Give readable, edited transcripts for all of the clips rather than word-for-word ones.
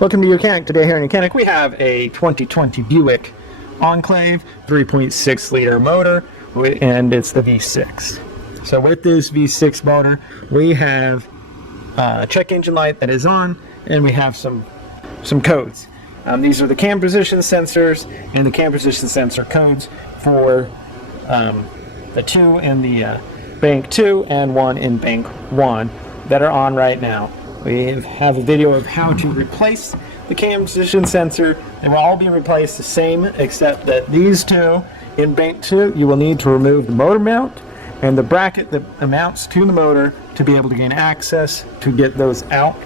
Welcome to YOUCANIC. Today here in YOUCANIC we have a 2020 Buick Enclave 3.6 liter motor, and it's the V6. So with this V6 motor we have a check engine light that is on, and we have some codes. These are the cam position sensors and the cam position sensor codes for the two in the bank 2 and one in bank 1 that are on right now. We have a video of how to replace the cam position sensor. They will all be replaced the same, except that these two in bank 2, you will need to remove the motor mount and the bracket that mounts to the motor to be able to gain access to get those out,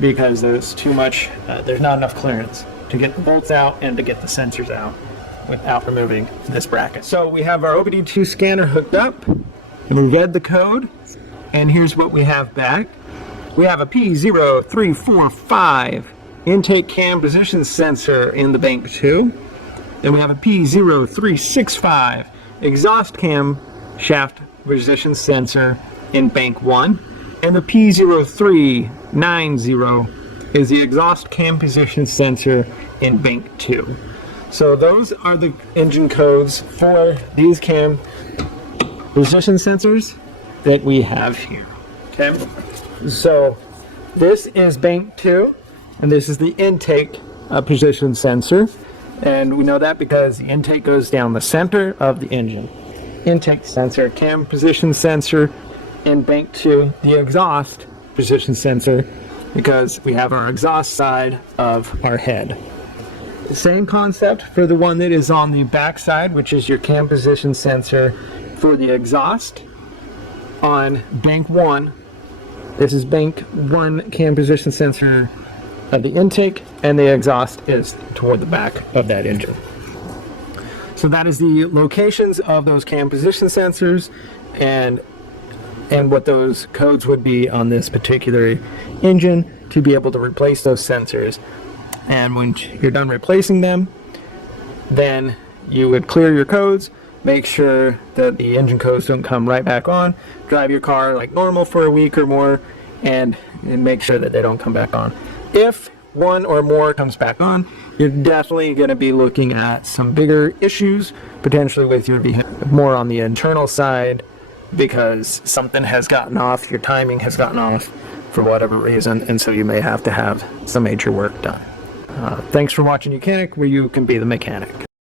because there's too much, there's not enough clearance to get the bolts out and to get the sensors out without removing this bracket. So we have our OBD2 scanner hooked up, and we read the code, and here's what we have back. We have a P0345 intake cam position sensor in the bank 2. Then we have a P0365 exhaust cam shaft position sensor in bank 1. And the P0390 is the exhaust cam position sensor in bank 2. So those are the engine codes for these cam position sensors that we have here. Okay, so this is bank 2, and this is the intake position sensor, and we know that because the intake goes down the center of the engine. Intake sensor, cam position sensor in bank 2, the exhaust position sensor, because we have our exhaust side of our head. The same concept for the one that is on the back side, which is your cam position sensor for the exhaust on bank 1. This is bank 1 cam position sensor of the intake, and the exhaust is toward the back of that engine. So that is the locations of those cam position sensors and what those codes would be on this particular engine to be able to replace those sensors. And when you're done replacing them, then you would clear your codes, make sure that the engine codes don't come right back on, drive your car like normal for a week or more, and make sure that they don't come back on. If one or more comes back on, you're definitely going to be looking at some bigger issues, potentially with your vehicle, more on the internal side, because something has gotten off, your timing has gotten off for whatever reason, and so you may have to have some major work done. Thanks for watching YOUCANIC, where you can be the mechanic.